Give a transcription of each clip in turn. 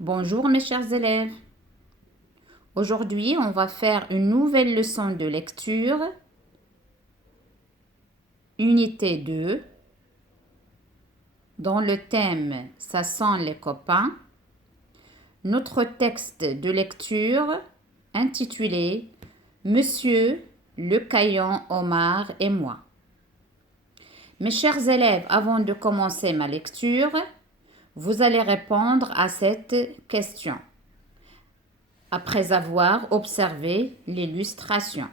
Bonjour mes chers élèves. Aujourd'hui, on va faire une nouvelle leçon de lecture, unité 2, dont le thème « Ça sent les copains ». Notre texte de lecture intitulé « Monsieur le Caillon, Omar et moi ». Mes chers élèves, avant de commencer ma lecture, vous allez répondre à cette question après avoir observé l'illustration.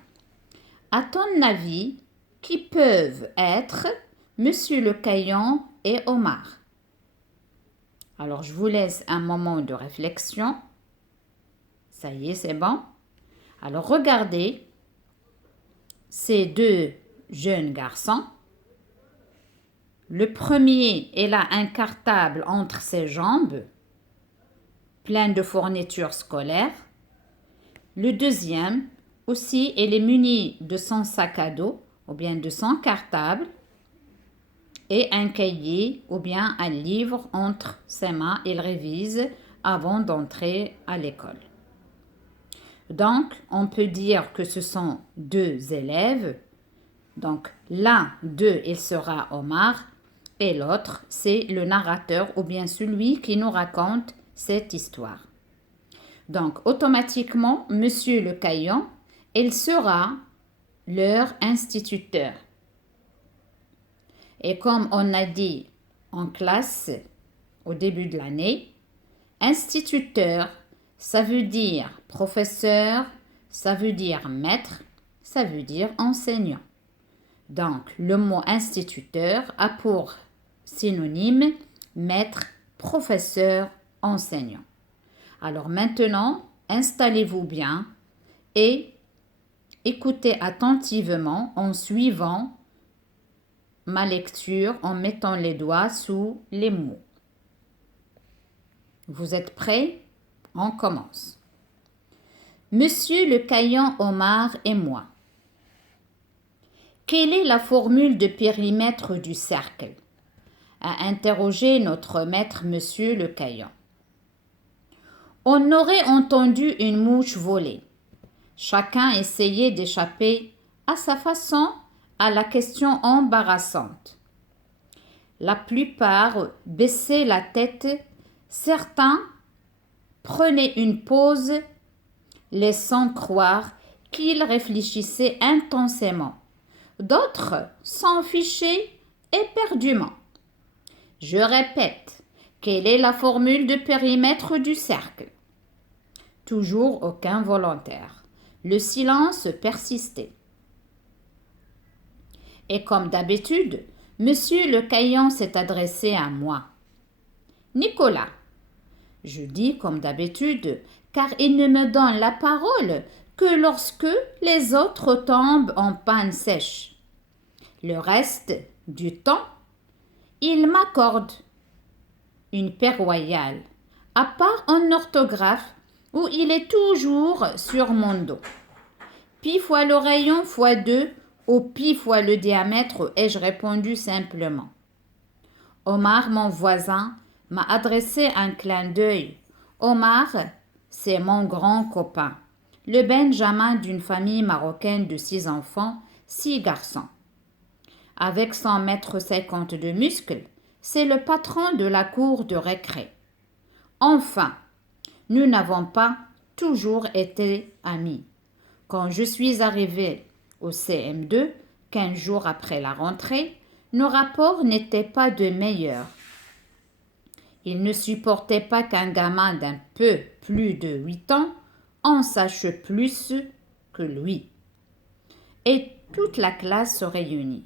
À ton avis, qui peuvent être Monsieur le Caillon et Omar? Alors, je vous laisse un moment de réflexion. Ça y est, c'est bon. Alors, regardez ces deux jeunes garçons. Le premier, il a un cartable entre ses jambes, plein de fournitures scolaires. Le deuxième, aussi, il est muni de son sac à dos ou bien de son cartable et un cahier ou bien un livre entre ses mains. Il révise avant d'entrer à l'école. Donc, on peut dire que ce sont deux élèves. Donc, l'un d'eux, il sera Omar et l'autre, c'est le narrateur ou bien celui qui nous raconte cette histoire. Donc, automatiquement, Monsieur le Caillon, il sera leur instituteur. Et comme on a dit en classe au début de l'année, instituteur, ça veut dire professeur, ça veut dire maître, ça veut dire enseignant. Donc, le mot instituteur a pour synonyme maître, professeur, enseignant. Alors maintenant, installez-vous bien et écoutez attentivement en suivant ma lecture en mettant les doigts sous les mots. Vous êtes prêts? On commence. Monsieur le Caillon, Omar et moi. Quelle est la formule de périmètre du cercle? A interrogé notre maître Monsieur le Caillon. On aurait entendu une mouche voler. Chacun essayait d'échapper à sa façon à la question embarrassante. La plupart baissaient la tête, certains prenaient une pause, laissant croire qu'ils réfléchissaient intensément. D'autres s'en fichaient éperdument. Je répète, quelle est la formule de périmètre du cercle? Toujours aucun volontaire. Le silence persistait. Et comme d'habitude, Monsieur le Caillon s'est adressé à moi. Nicolas, je dis comme d'habitude, car il ne me donne la parole que lorsque les autres tombent en panne sèche. Le reste du temps, il m'accorde une paix royale, à part en orthographe où il est toujours sur mon dos. Pi fois le rayon fois 2, au pi fois le diamètre, ai-je répondu simplement. Omar, mon voisin, m'a adressé un clin d'œil. Omar, c'est mon grand copain, le Benjamin d'une famille marocaine de 6 enfants, 6 garçons. Avec 100,50 m de muscles, c'est le patron de la cour de récré. Enfin, nous n'avons pas toujours été amis. Quand je suis arrivée au CM2, 15 jours après la rentrée, nos rapports n'étaient pas de meilleurs. Il ne supportait pas qu'un gamin d'un peu plus de 8 ans en sache plus que lui. Et toute la classe se réunit.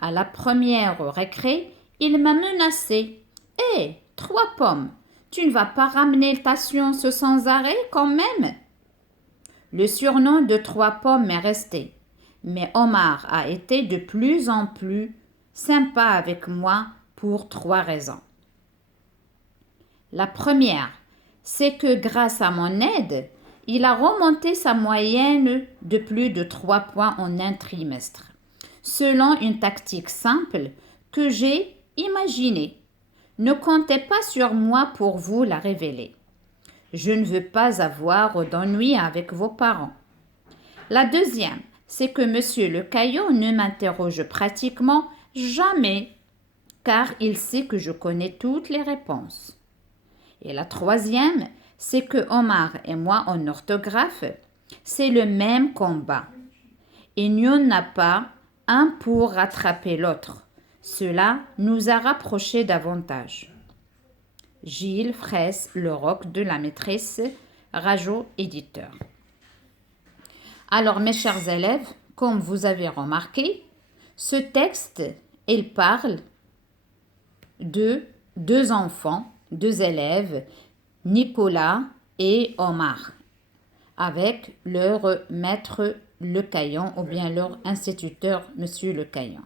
À la première récré, il m'a menacé. « Hé, 3 pommes, tu ne vas pas ramener ta science sans arrêt quand même ?» Le surnom de 3 pommes m'est resté. Mais Omar a été de plus en plus sympa avec moi pour 3 raisons. La première, c'est que grâce à mon aide, il a remonté sa moyenne de plus de 3 points en un trimestre, selon une tactique simple que j'ai imaginée. Ne comptez pas sur moi pour vous la révéler. Je ne veux pas avoir d'ennui avec vos parents. La deuxième, c'est que Monsieur le Caillon ne m'interroge pratiquement jamais, car il sait que je connais toutes les réponses. Et la troisième, c'est que Omar et moi en orthographe, c'est le même combat. Il n'y en a pas un pour rattraper l'autre. Cela nous a rapprochés davantage. Gilles Fraisse, le roc de la maîtresse, Rajo éditeur. Alors, mes chers élèves, comme vous avez remarqué, ce texte, il parle de deux enfants, deux élèves, Nicolas et Omar, avec leur maître Le Caillon ou bien leur instituteur, Monsieur Le Caillon.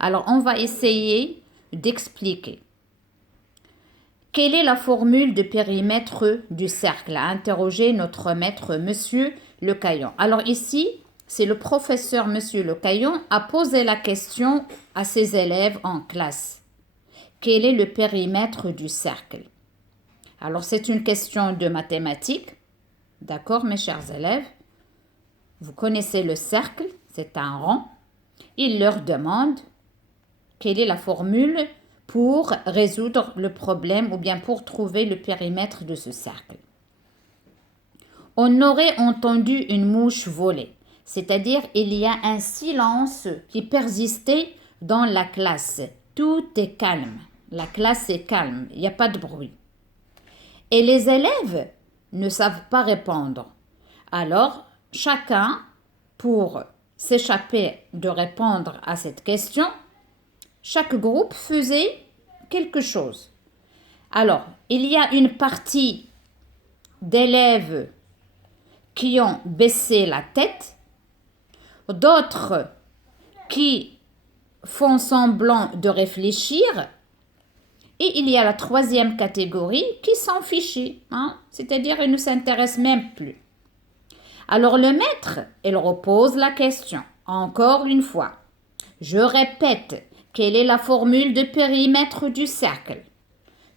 Alors, on va essayer d'expliquer. Quelle est la formule de périmètre du cercle? A interrogé notre maître Monsieur Le Caillon. Alors ici, c'est le professeur Monsieur Le Caillon a posé la question à ses élèves en classe. Quel est le périmètre du cercle? Alors c'est une question de mathématiques. D'accord, mes chers élèves? Vous connaissez le cercle, c'est un rond. Il leur demande quelle est la formule pour résoudre le problème ou bien pour trouver le périmètre de ce cercle. On aurait entendu une mouche voler, c'est-à-dire il y a un silence qui persistait dans la classe. Tout est calme, la classe est calme, il n'y a pas de bruit. Et les élèves ne savent pas répondre. Alors, chacun, pour s'échapper de répondre à cette question, chaque groupe faisait quelque chose. Alors, il y a une partie d'élèves qui ont baissé la tête, d'autres qui font semblant de réfléchir, et il y a la troisième catégorie qui s'en fichait, c'est-à-dire ils ne s'intéressent même plus. Alors le maître, il repose la question, encore une fois. Je répète, quelle est la formule de périmètre du cercle?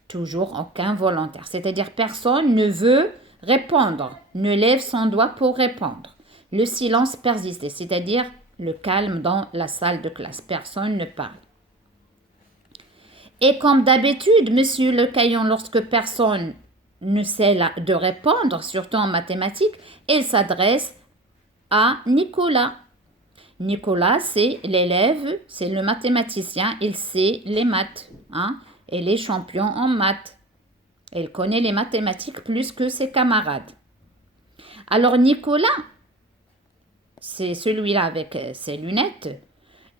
Toujours aucun volontaire, c'est-à-dire personne ne veut répondre, ne lève son doigt pour répondre. Le silence persiste, c'est-à-dire le calme dans la salle de classe, personne ne parle. Et comme d'habitude, Monsieur Le Caillon, lorsque personne ne sait de répondre, surtout en mathématiques, il s'adresse à Nicolas. Nicolas, c'est l'élève, c'est le mathématicien, il sait les maths, il est champion en maths. Il connaît les mathématiques plus que ses camarades. Alors Nicolas, c'est celui-là avec ses lunettes,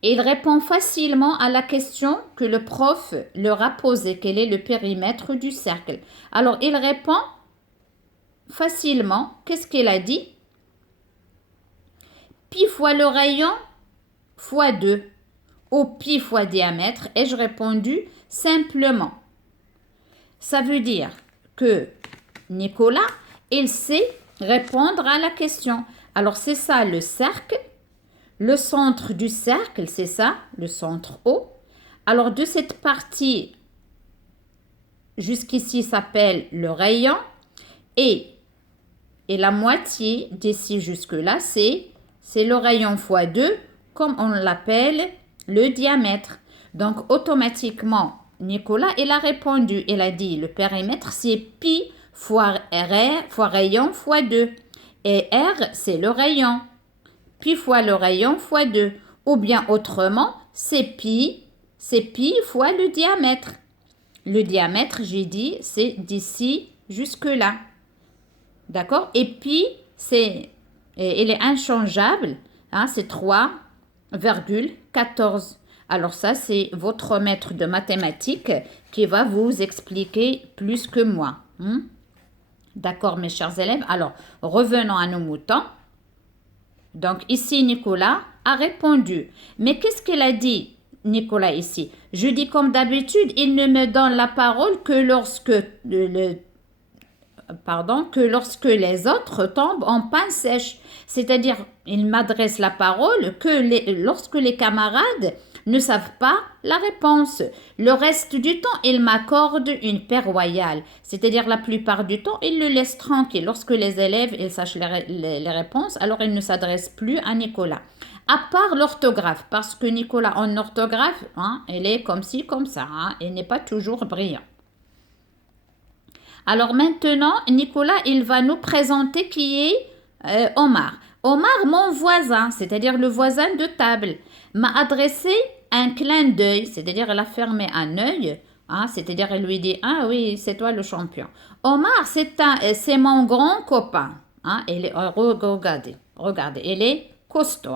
il répond facilement à la question que le prof leur a posée. Quel est le périmètre du cercle? Alors il répond facilement. Qu'est-ce qu'il a dit? Pi fois le rayon fois 2. Au pi fois diamètre. Ai-je répondu simplement? Ça veut dire que Nicolas, il sait répondre à la question. Alors c'est ça le cercle. Le centre du cercle, c'est ça, le centre O. Alors de cette partie jusqu'ici s'appelle le rayon et la moitié d'ici jusque-là, c'est le rayon fois 2, comme on l'appelle le diamètre. Donc automatiquement, Nicolas, il a répondu, il a dit le périmètre c'est pi fois rayon fois 2. Et R, c'est le rayon. Pi fois le rayon fois 2. Ou bien autrement, c'est pi fois le diamètre. Le diamètre, j'ai dit, c'est d'ici jusque-là. D'accord? Et pi, il est inchangeable. C'est 3,14. Alors ça, c'est votre maître de mathématiques qui va vous expliquer plus que moi. D'accord, mes chers élèves? Alors, revenons à nos moutons. Donc ici, Nicolas a répondu. Mais qu'est-ce qu'il a dit, Nicolas, ici? Je dis comme d'habitude, il ne me donne la parole que lorsque les autres tombent en panne sèche. C'est-à-dire, il m'adresse la parole que lorsque les camarades ne savent pas la réponse. Le reste du temps, ils m'accordent une paix royale. C'est-à-dire la plupart du temps, ils le laissent tranquille. Lorsque les élèves ils sachent les réponses, alors ils ne s'adressent plus à Nicolas. À part l'orthographe, parce que Nicolas en orthographe, il est comme ci, comme ça, il n'est pas toujours brillant. Alors maintenant, Nicolas, il va nous présenter qui est Omar. Omar, mon voisin, c'est-à-dire le voisin de table, m'a adressé un clin d'œil, c'est-à-dire elle a fermé un œil, c'est-à-dire elle lui dit, ah oui, c'est toi le champion. Omar, c'est mon grand copain. Regardez, il est costaud.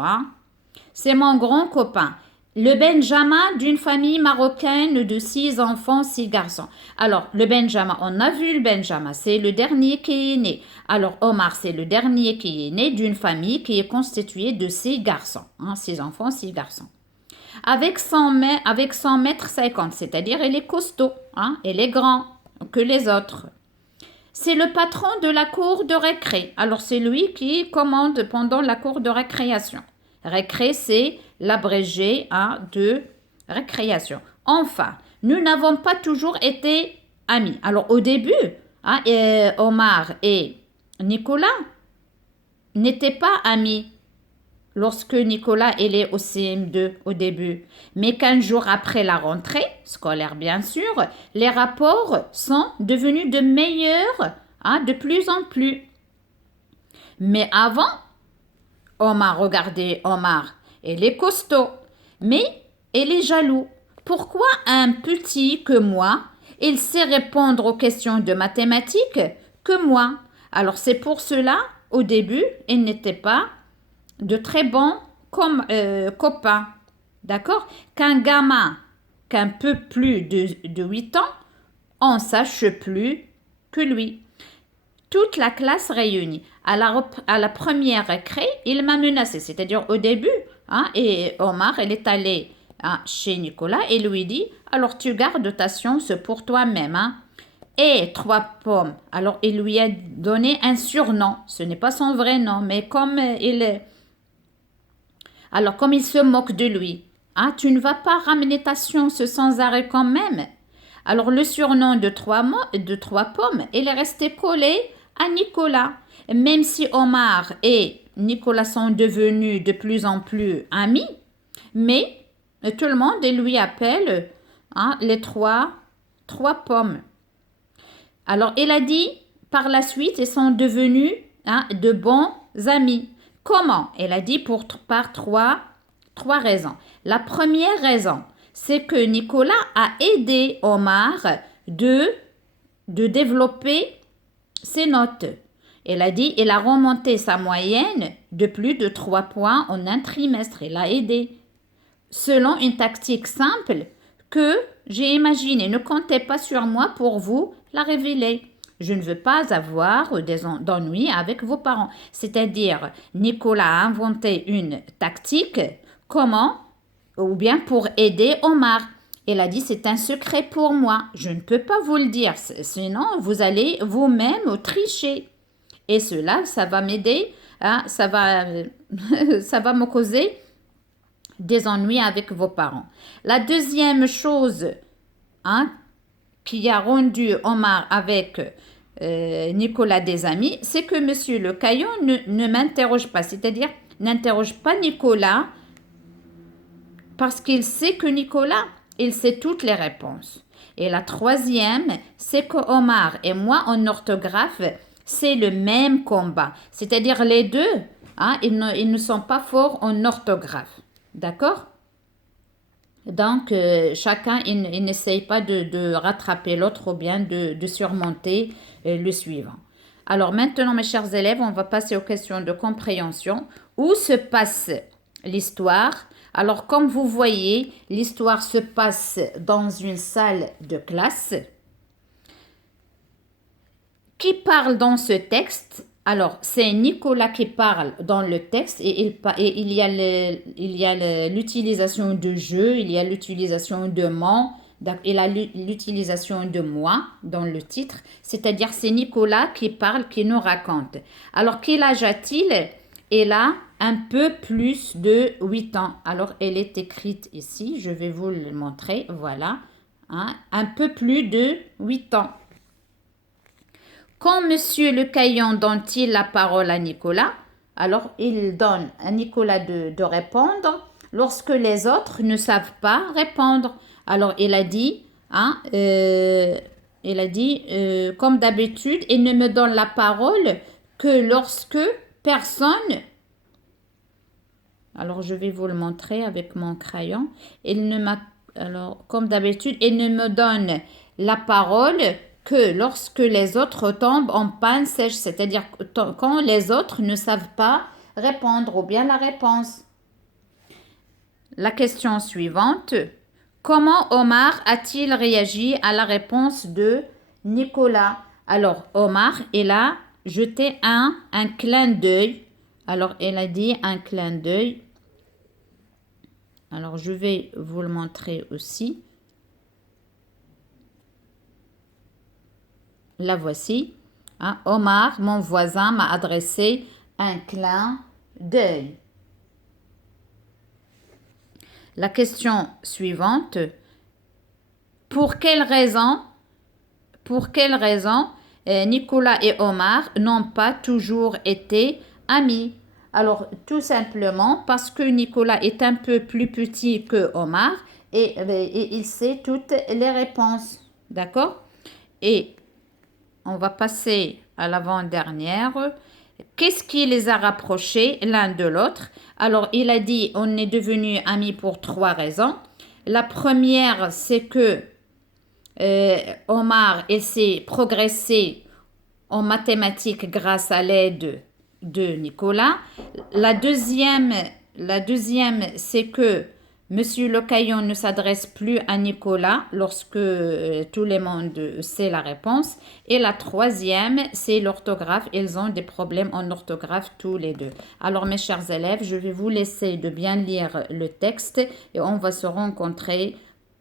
C'est mon grand copain. Le Benjamin d'une famille marocaine de 6 enfants, 6 garçons. Alors, le Benjamin, on a vu le Benjamin, c'est le dernier qui est né. Alors, Omar, c'est le dernier qui est né d'une famille qui est constituée de 6 garçons. 6 enfants, 6 garçons. Avec 100 mètres 50, c'est-à-dire il est costaud, il est grand que les autres. C'est le patron de la cour de récré. Alors, c'est lui qui commande pendant la cour de récréation. Récré, c'est l'abrégé de récréation. Enfin, nous n'avons pas toujours été amis. Alors, au début, Omar et Nicolas n'étaient pas amis lorsque Nicolas est au CM2 au début. Mais 15 jours après la rentrée scolaire, bien sûr, les rapports sont devenus de meilleurs, de plus en plus. Mais avant, regardez Omar, il est costaud, mais il est jaloux. Pourquoi un petit que moi, il sait répondre aux questions de mathématiques que moi? Alors c'est pour cela, au début, il n'était pas de très bons copains. D'accord? Qu'un gamin, qu'un peu plus de 8 ans, on sache plus que lui. Toute la classe réunie. À la première récré, il m'a menacé. C'est-à-dire au début, et Omar, il est allé chez Nicolas et lui dit, alors tu gardes ta science pour toi-même. Et 3 pommes. Alors il lui a donné un surnom. Ce n'est pas son vrai nom, mais comme il se moque de lui. Tu ne vas pas ramener ta science sans arrêt quand même. Alors le surnom de 3 pommes, il est resté collé à Nicolas. Même si Omar et Nicolas sont devenus de plus en plus amis, mais tout le monde lui appelle les 3 pommes. Alors il a dit, par la suite, ils sont devenus de bons amis. Comment? Il a dit par trois raisons. La première raison, c'est que Nicolas a aidé Omar de développer ses notes. Il a dit, il a remonté sa moyenne de plus de 3 points en un trimestre. Il a aidé. Selon une tactique simple que j'ai imaginée. Ne comptez pas sur moi pour vous la révéler. Je ne veux pas avoir d'ennuis avec vos parents. C'est-à-dire, Nicolas a inventé une tactique. Comment? Ou bien pour aider Omar. Il a dit, c'est un secret pour moi. Je ne peux pas vous le dire. Sinon, vous allez vous-même tricher. Et cela, ça va m'aider. Ça va me causer des ennuis avec vos parents. La deuxième chose qui a rendu Omar avec Nicolas des amis, c'est que monsieur le Caillon ne m'interroge pas, c'est-à-dire n'interroge pas Nicolas parce qu'il sait que Nicolas, il sait toutes les réponses. Et la troisième, c'est que Omar et moi, en orthographe, c'est le même combat. C'est-à-dire les deux, ils ne sont pas forts en orthographe. D'accord? Donc, chacun, il n'essaye pas de rattraper l'autre ou bien de surmonter le suivant. Alors maintenant, mes chers élèves, on va passer aux questions de compréhension. Où se passe l'histoire? Alors, comme vous voyez, l'histoire se passe dans une salle de classe. Qui parle dans ce texte? Alors, c'est Nicolas qui parle dans le texte et il y a l'utilisation de je, il y a l'utilisation de mon, il y a l'utilisation de moi dans le titre. C'est-à-dire, c'est Nicolas qui parle, qui nous raconte. Alors, quel âge a-t-il? elle a un peu plus de 8 ans. Alors, elle est écrite ici. Je vais vous le montrer. Voilà. Hein, un peu plus de 8 ans. Quand Monsieur Le Caillon donne-t-il la parole à Nicolas? Alors, il donne à Nicolas de répondre lorsque les autres ne savent pas répondre. Alors, il a dit, hein, comme d'habitude, il ne me donne la parole que lorsque personne... Alors, je vais vous le montrer avec mon crayon. Alors, comme d'habitude, il ne me donne la parole que lorsque les autres tombent en panne sèche, c'est-à-dire quand les autres ne savent pas répondre ou bien la réponse. La question suivante. Comment Omar a-t-il réagi à la réponse de Nicolas? Alors, Omar, il a jeté un clin d'œil. Alors, il a dit un clin d'œil. Alors, je vais vous le montrer aussi. La voici. Hein, Omar, mon voisin, m'a adressé un clin d'œil. La question suivante. Pour quelle raison Nicolas et Omar n'ont pas toujours été amis? Alors, tout simplement parce que Nicolas est un peu plus petit que Omar et il sait toutes les réponses. D'accord? Et on va passer à l'avant-dernière. Qu'est-ce qui les a rapprochés l'un de l'autre? Alors, il a dit on est devenus amis pour 3 raisons. La première, c'est que Omar, il s'est progressé en mathématiques grâce à l'aide de Nicolas. La deuxième, c'est que Monsieur Le Caillon ne s'adresse plus à Nicolas lorsque tout le monde sait la réponse. Et la troisième, c'est l'orthographe. Ils ont des problèmes en orthographe tous les deux. Alors mes chers élèves, je vais vous laisser de bien lire le texte et on va se rencontrer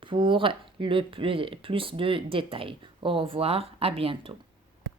pour le plus de détails. Au revoir, à bientôt.